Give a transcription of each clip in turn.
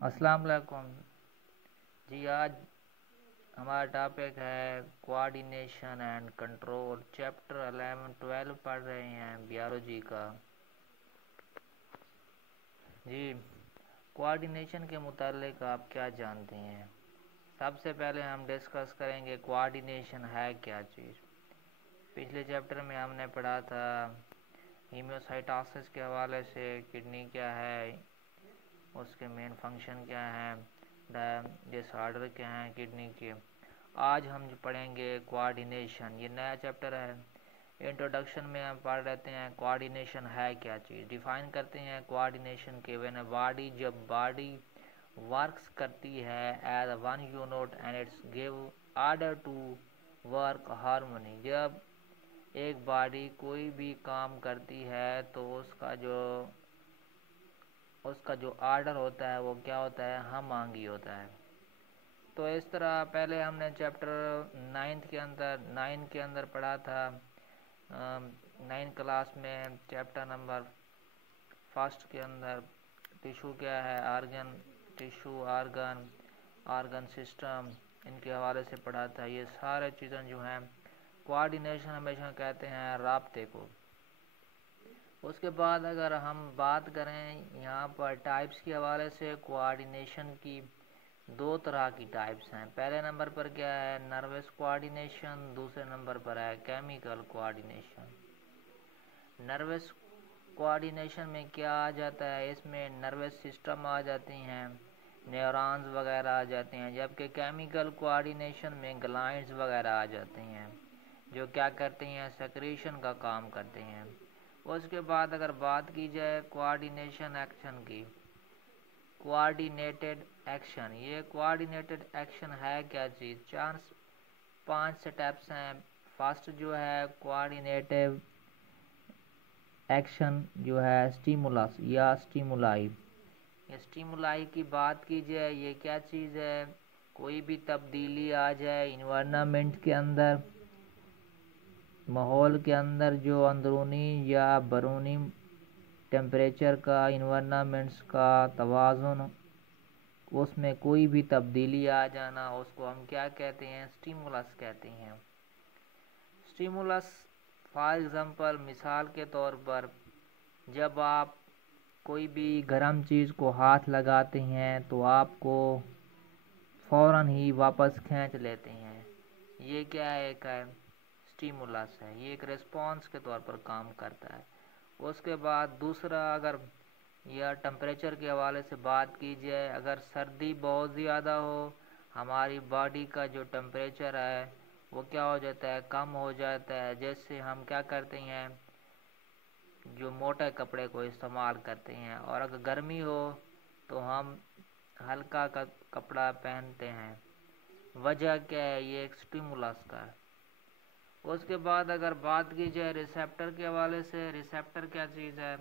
अस्सलाम वालेकुम जी। आज हमारा टॉपिक है कोऑर्डिनेशन एंड कंट्रोल। चैप्टर 11 12 पढ़ रहे हैं बायोलॉजी का। जी, कोऑर्डिनेशन के मुतालिक आप क्या जानते हैं? सबसे पहले हम डिस्कस करेंगे कोऑर्डिनेशन है क्या चीज़। पिछले चैप्टर में हमने पढ़ा था हीमोसाइटोसिस के हवाले से, किडनी क्या है, उसके मेन फंक्शन क्या हैं, डिसऑर्डर क्या हैं किडनी के। आज हम जो पढ़ेंगे कोऑर्डिनेशन, ये नया चैप्टर है। इंट्रोडक्शन में हम पढ़ लेते हैं कोऑर्डिनेशन है क्या चीज़। डिफाइन करते हैं कोऑर्डिनेशन के। व्हेन अ बॉडी, जब बॉडी वर्क्स करती है as one unit and its give order to work harmony. जब एक बॉडी कोई भी काम करती है तो उसका जो आर्डर होता है वो क्या होता है, हम आंगी होता है। तो इस तरह पहले हमने चैप्टर 9 के अंदर पढ़ा था। 9 क्लास में चैप्टर नंबर फर्स्ट के अंदर टिश्यू क्या है, ऑर्गन, टिश्यू, ऑर्गन सिस्टम, इनके हवाले से पढ़ा था। ये सारे चीज़ें जो हैं कोऑर्डिनेशन हमेशा कहते हैं राब्ते को। उसके बाद अगर हम बात करें यहाँ पर टाइप्स के हवाले से, कोऑर्डिनेशन की दो तरह की टाइप्स हैं। पहले नंबर पर क्या है, नर्वस कोऑर्डिनेशन। दूसरे नंबर पर है केमिकल कोऑर्डिनेशन। नर्वस कोऑर्डिनेशन में क्या आ जाता है, इसमें नर्वस सिस्टम आ जाती हैं, न्यूरॉन्स वगैरह आ जाते हैं। जबकि केमिकल कोऑर्डिनेशन में ग्लैंड्स वगैरह आ जाते हैं जो क्या करते हैं, सेक्रेशन का काम करते हैं। उसके बाद अगर बात की जाए कोऑर्डिनेशन एक्शन की, कोऑर्डिनेटेड एक्शन। ये कोऑर्डिनेटेड एक्शन है क्या चीज़? 5 स्टेप्स हैं। फर्स्ट जो है कोऑर्डिनेटिव एक्शन जो है स्टिमुलस या स्टिमुलाई। ये स्टिमुलाई की बात की जाए, ये क्या चीज़ है, कोई भी तब्दीली आ जाए इन्वायरमेंट के अंदर, माहौल के अंदर, जो अंदरूनी या बैरूनी टेम्परेचर का, इन्वायरमेंट्स का तवाज़ुन, उसमें कोई भी तब्दीली आ जाना, उसको हम क्या कहते हैं, स्टिमुलस कहते हैं। स्टिमुलस फॉर एग्ज़ाम्पल, मिसाल के तौर पर, जब आप कोई भी गर्म चीज़ को हाथ लगाते हैं तो आपको फ़ौरन ही वापस खींच लेते हैं। ये क्या है, एक स्टिमुलस है। ये एक रिस्पॉन्स के तौर पर काम करता है। उसके बाद दूसरा, अगर या टेम्परेचर के हवाले से बात की जाए, अगर सर्दी बहुत ज़्यादा हो, हमारी बॉडी का जो टेम्परेचर है वो क्या हो जाता है, कम हो जाता है। जैसे हम क्या करते हैं, जो मोटे कपड़े को इस्तेमाल करते हैं। और अगर गर्मी हो तो हम हल्का का कपड़ा पहनते हैं। वजह क्या है, ये एक स्टिमुलस का है। उसके बाद अगर बात की जाए रिसेप्टर के हवाले से, रिसेप्टर क्या चीज़ है?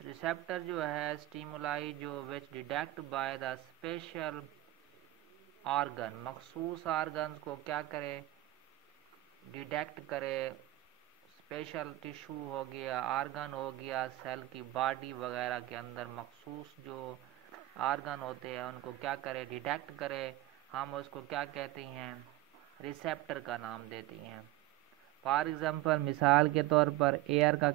रिसेप्टर जो है स्टिमुलाई जो विच detect by the special organ, मखसूस ऑर्गन्स को क्या करे, डिटेक्ट करे। स्पेशल टिश्यू हो गया, ऑर्गन हो गया, सेल की बॉडी वगैरह के अंदर मखसूस जो ऑर्गन होते हैं उनको क्या करे, डिटेक्ट करे। हम उसको क्या कहते हैं, रिसेप्टर का नाम देते हैं। फॉर एग्ज़ाम्पल, मिसाल के तौर पर एयर का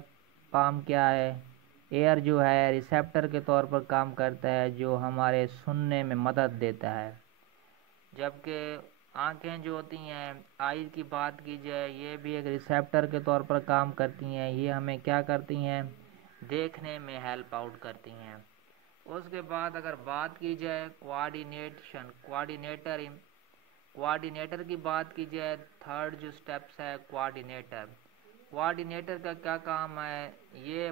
काम क्या है, एयर जो है रिसेप्टर के तौर पर काम करता है, जो हमारे सुनने में मदद देता है। जबकि आँखें जो होती हैं, आइज़ की बात की जाए, ये भी एक रिसेप्टर के तौर पर काम करती हैं। ये हमें क्या करती हैं, देखने में हेल्प आउट करती हैं। उसके बाद अगर बात की जाए कोऑर्डिनेशन, कोऑर्डिनेटर की बात की जाए, थर्ड जो स्टेप्स है कोऑर्डिनेटर। कोऑर्डिनेटर का क्या काम है, ये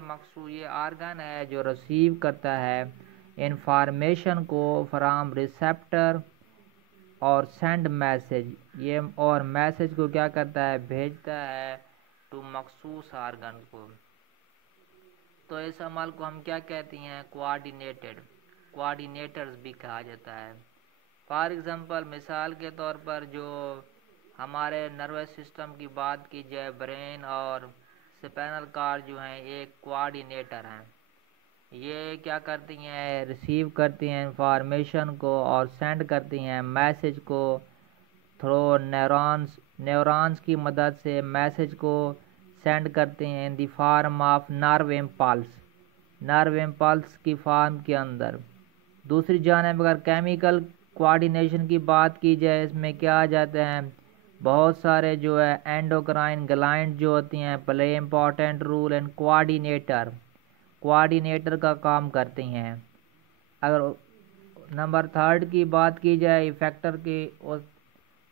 ऑर्गन है जो रिसीव करता है इंफॉर्मेशन को फ्रॉम रिसेप्टर और सेंड मैसेज, ये और मैसेज को क्या करता है, भेजता है टू मखसूस ऑर्गन को। तो इस अमल को हम क्या कहते हैं, कोऑर्डिनेटर्स भी कहा जाता है। फॉर एग्ज़ाम्पल, मिसाल के तौर पर, जो हमारे नर्वस सिस्टम की बात की जाए, ब्रेन और स्पाइनल कॉर्ड जो हैं एक कोऑर्डिनेटर हैं। ये क्या करती हैं, रिसीव करती हैं इंफॉर्मेशन को और सेंड करती हैं मैसेज को थ्रू न्यूरॉन्स की मदद से मैसेज को सेंड करते हैं in the form of nerve impulse की फॉर्म के अंदर। दूसरी जानिब अगर केमिकल कोऑर्डिनेशन की बात की जाए, इसमें क्या आ जाते हैं, बहुत सारे जो है एंडोक्राइन ग्लैंड जो होती हैं play important role and coordinator का काम करती हैं। अगर नंबर थर्ड की बात की जाए इफेक्टर की,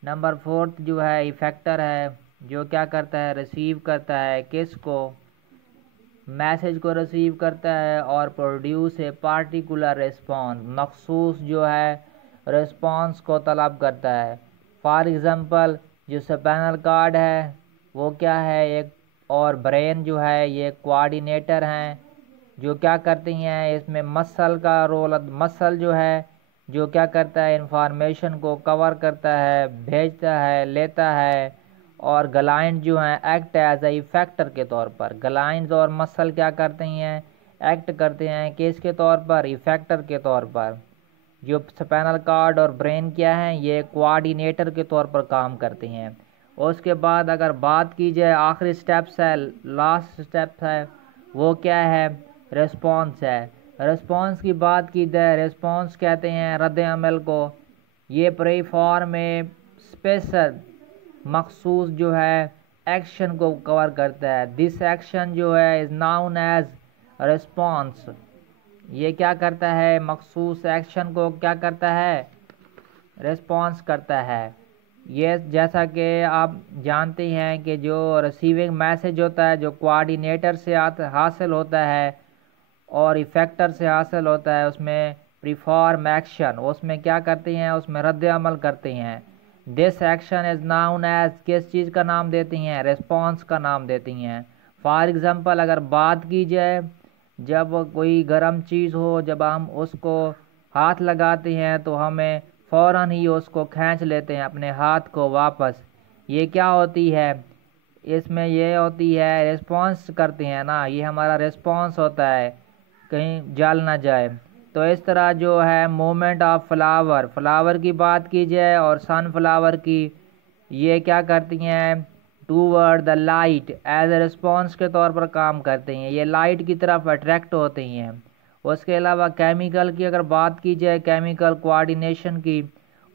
नंबर फोर्थ जो है इफेक्टर है, जो क्या करता है, रिसीव करता है किसको, मैसेज को रिसीव करता है और प्रोड्यूस ए पार्टिकुलर रिस्पॉन्स, मखसूस जो है रिस्पॉन्स को तलब करता है। फॉर एग्ज़ाम्पल जो स्पाइनल कॉर्ड है वो क्या है एक, और ब्रेन जो है ये कोऑर्डिनेटर हैं जो क्या करती हैं, इसमें मसल का रोल, मसल जो है जो क्या करता है इंफॉर्मेशन को कवर करता है, भेजता है, लेता है। और ग्लैंड जो हैं एक्ट एज ए इफेक्टर के तौर पर, ग्लैंड्स और मसल क्या करते हैं, एक्ट करते हैं किसके तौर पर, इफेक्टर के तौर पर। जो स्पाइनल कॉर्ड और ब्रेन क्या हैं, ये कोऑर्डिनेटर के तौर पर काम करते हैं। उसके बाद अगर बात की जाए आखिरी स्टेप्स है, लास्ट स्टेप है, वो क्या है, रिस्पॉन्स है। रिस्पॉन्स की बात की जाए, रिस्पॉन्स कहते हैं रद्द अमल को। ये प्रीफॉर्म में स्पेशल मखसूस जो है एक्शन को कवर करता है। दिस एक्शन जो है इज़ नाउन एज रिस्पॉन्स। ये क्या करता है, मखसूस एक्शन को क्या करता है, रिस्पॉन्स करता है। ये जैसा कि आप जानते हैं कि जो रिसीविंग मैसेज होता है जो कोऑर्डिनेटर से हासिल होता है और इफेक्टर से हासिल होता है, उसमें प्रीफॉर्म एक्शन, उसमें क्या करते हैं, उसमें रद्द अमल करते हैं। This action is known as, किस चीज़ का नाम देती हैं, रिस्पॉन्स का नाम देती हैं। फॉर एग्ज़ाम्पल अगर बात की जाए, जब कोई गर्म चीज़ हो, जब हम उसको हाथ लगाते हैं तो हमें फ़ौरन ही उसको खींच लेते हैं अपने हाथ को वापस। ये क्या होती है, इसमें ये होती है रिस्पॉन्स करते हैं ना, ये हमारा रिस्पॉन्स होता है कहीं जल ना जाए। तो इस तरह जो है मूवमेंट ऑफ फ्लावर की बात की जाए और सनफ्लावर की, ये क्या करती हैं, toward the light as a response के तौर पर काम करते हैं, ये लाइट की तरफ अट्रैक्ट होती हैं। उसके अलावा केमिकल की अगर बात की जाए, केमिकल कोऑर्डिनेशन की,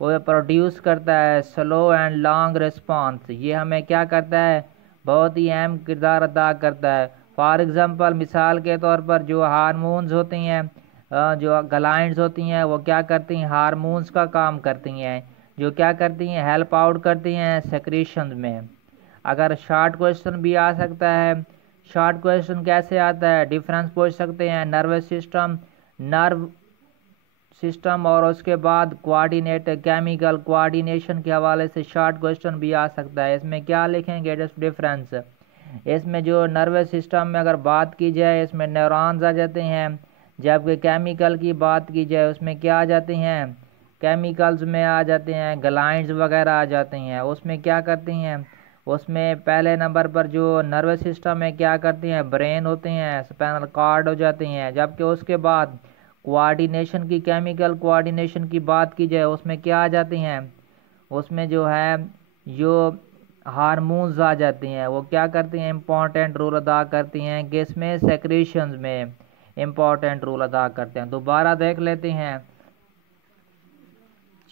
वो प्रोड्यूस करता है स्लो एंड लॉन्ग रिस्पॉन्स। ये हमें क्या करता है, बहुत ही अहम किरदार अदा करता है। फॉर एग्ज़ाम्पल मिसाल के तौर पर जो हार्मोन्स होती हैं, जो ग्लैंड्स होती हैं, वो क्या करती हैं, हार्मोन्स का काम करती हैं, जो क्या करती हैं, हेल्प आउट करती हैं सेक्रीशन में। अगर शॉर्ट क्वेश्चन भी आ सकता है, शॉर्ट क्वेश्चन कैसे आता है, डिफरेंस पूछ सकते हैं नर्व सिस्टम और उसके बाद केमिकल कोऑर्डिनेशन के हवाले से शॉर्ट क्वेश्चन भी आ सकता है। इसमें क्या लिखेंगे डिफरेंस, इसमें जो नर्वस सिस्टम में अगर बात की जाए, इसमें न्यूरॉन्स आ जाते हैं, जबकि केमिकल की बात की जाए उसमें क्या आ जाते हैं, केमिकल्स में आ जाते हैं ग्लैंड्स वगैरह आ जाते हैं। उसमें क्या करती हैं, उसमें पहले नंबर पर जो नर्वस सिस्टम में क्या करती हैं, ब्रेन होते हैं, स्पाइनल कॉर्ड हो जाते हैं। जबकि उसके बाद कोऑर्डिनेशन की, केमिकल कोऑर्डिनेशन की बात की जाए, उसमें क्या आ जाती हैं, उसमें जो है जो हार्मोन्स आ जाती हैं, वो क्या करती हैं, इम्पॉर्टेंट रोल अदा करती हैं, किसमें, सेक्रीशंस में इम्पॉर्टेंट रोल अदा करते हैं। दोबारा देख लेते हैं,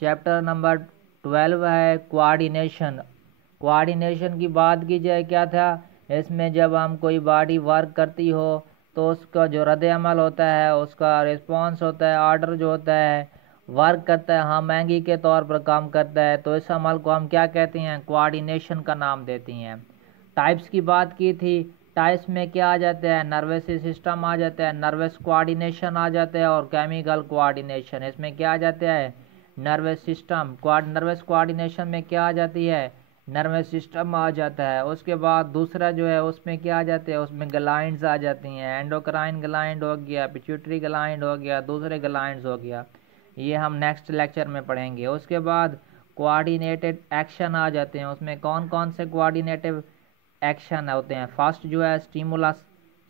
चैप्टर नंबर 12 है कोऑर्डिनेशन। कोऑर्डिनेशन की बात की जाए क्या था, इसमें जब हम कोई बॉडी वर्क करती हो तो उसका जो रद्द अमल होता है, उसका रिस्पॉन्स होता है, ऑर्डर जो होता है, वर्क करता है, हाँ महंगी के तौर पर काम करता है, तो इस अमल को हम क्या कहते हैं, कोऑर्डिनेशन का नाम देती हैं। टाइप्स की बात की थी, टाइप्स में क्या आ जाता है, नर्वस सिस्टम आ जाता है, नर्वस कोऑर्डिनेशन आ जाता है और केमिकल कोऑर्डिनेशन। इसमें क्या आ जाता है, नर्वस सिस्टम, नर्वस कोऑर्डिनेशन में क्या आ जाती है, नर्वस सिस्टम आ जाता है। उसके बाद दूसरा जो है उसमें क्या आ जाते हैं, उसमें ग्लैंड्स आ जाती हैं, एंडोक्राइन ग्लैंड हो गया, पिट्यूटरी ग्लैंड हो गया, दूसरे ग्लैंड्स हो गया, ये हम नेक्स्ट लेक्चर में पढ़ेंगे। उसके बाद कोऑर्डिनेटेड एक्शन आ जाते हैं, उसमें कौन कौन से कोऑर्डिनेटिव एक्शन होते हैं। फर्स्ट जो है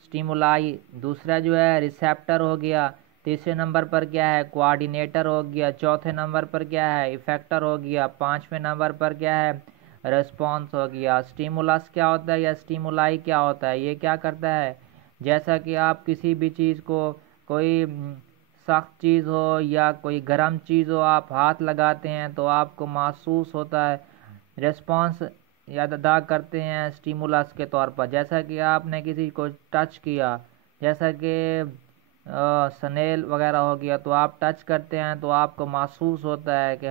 स्टिमुलाई। दूसरा जो है रिसेप्टर हो गया। तीसरे नंबर पर क्या है, कोऑर्डिनेटर हो गया। चौथे नंबर पर क्या है, इफेक्टर हो गया। पांचवें नंबर पर क्या है, रेस्पॉन्स हो गया। स्टिमुलस क्या होता है या स्टिमुलाई क्या होता है, ये क्या करता है, जैसा कि आप किसी भी चीज़ को, कोई सख्त चीज़ हो या कोई गर्म चीज़ हो, आप हाथ लगाते हैं तो आपको महसूस होता है, रेस्पॉन्स याद अदा करते हैं स्टिमुलस के तौर पर। जैसा कि आपने किसी को टच किया, जैसा कि स्नेल वगैरह हो गया, तो आप टच करते हैं तो आपको महसूस होता है कि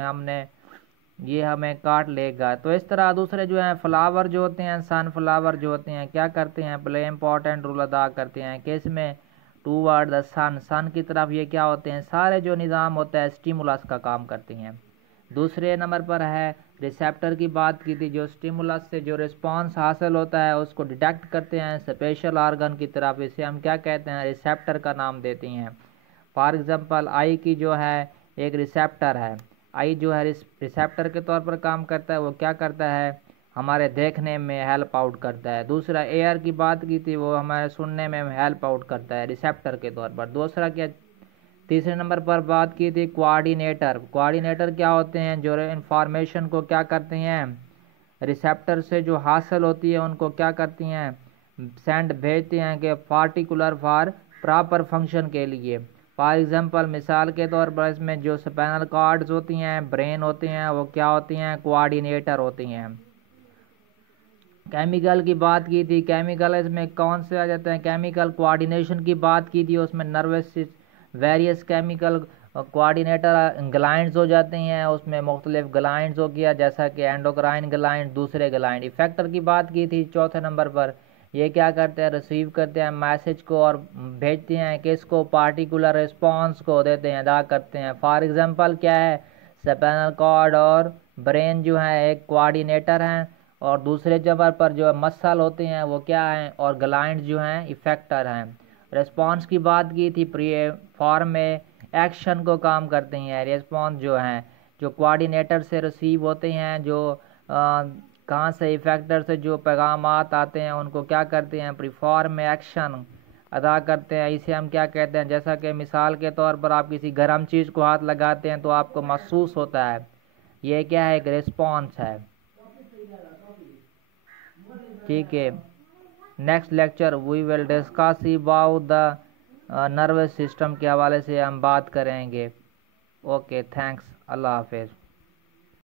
ये हमें काट लेगा। तो इस तरह दूसरे जो हैं फ्लावर जो होते हैं, सनफ्लावर जो होते हैं, क्या करते हैं, प्ले इम्पॉर्टेंट रोल अदा करते हैं किस में, टूवर्ड द सन, सन की तरफ ये क्या होते हैं, सारे जो निज़ाम होता है स्टिमुलस का काम करते हैं। दूसरे नंबर पर है रिसेप्टर की बात की थी, जो स्टिमुलस से जो रिस्पांस हासिल होता है उसको डिटेक्ट करते हैं स्पेशल ऑर्गन की तरफ, इसे हम क्या कहते हैं, रिसेप्टर का नाम देते हैं। फॉर एग्जांपल आई की जो है एक रिसेप्टर है, आई जो है रिसेप्टर के तौर पर काम करता है, वो क्या करता है, हमारे देखने में हेल्प आउट करता है। दूसरा एयर की बात की थी, वो हमारे सुनने में हेल्प आउट करता है रिसेप्टर के तौर पर। दूसरा क्या, तीसरे नंबर पर बात की थी कोऑर्डिनेटर। कोऑर्डिनेटर क्या होते हैं, जो इंफॉर्मेशन को क्या करते हैं, रिसेप्टर से जो हासिल होती है उनको क्या करती हैं, सेंड भेजते हैं कि पार्टिकुलर फॉर प्रॉपर फंक्शन के लिए। फॉर एग्जांपल मिसाल के तौर पर इसमें जो स्पाइनल कॉर्ड्स होती हैं, ब्रेन होती हैं, वो क्या होती हैं, कोऑर्डिनेटर होती हैं। केमिकल की बात की थी, केमिकल इसमें कौन से आ जाते हैं, केमिकल कोऑर्डिनेशन की बात की थी, उसमें nervous various chemical coordinator glands हो जाते हैं, उसमें मुख्तलिफ ग्लैंड्स हो गया, जैसा कि एंडोक्राइन ग्लैंड, दूसरे ग्लैंड। इफेक्टर की बात की थी चौथे नंबर पर, ये क्या करते हैं, रिसीव करते हैं मैसेज को और भेजते हैं किसको, पार्टिकुलर रिस्पॉन्स को देते हैं, अदा करते हैं। फॉर एग्जांपल क्या है, स्पाइनल कॉर्ड और ब्रेन जो है एक कोऑर्डिनेटर हैं, और दूसरे जबर पर जो मसल होते हैं वो क्या हैं, और ग्लैंड जो हैं इफेक्टर हैं। रिस्पॉन्स की बात की थी, प्री फॉर्म में एक्शन को काम करते हैं। रिस्पॉन्स जो हैं जो कोऑर्डिनेटर से रिसीव होते हैं, जो कहाँ से, इफेक्टर से जो पैगामात आते हैं उनको क्या करते हैं, प्री फॉर्म में एक्शन अदा करते हैं। इसे हम क्या कहते हैं, जैसा कि मिसाल के तौर पर आप किसी गर्म चीज़ को हाथ लगाते हैं तो आपको महसूस होता है, ये क्या है, एक रिस्पॉन्स है। ठीक है, next lecture we will discuss about the nervous system के हवाले से हम बात करेंगे। ओके, थैंक्स, अल्लाह हाफिज़।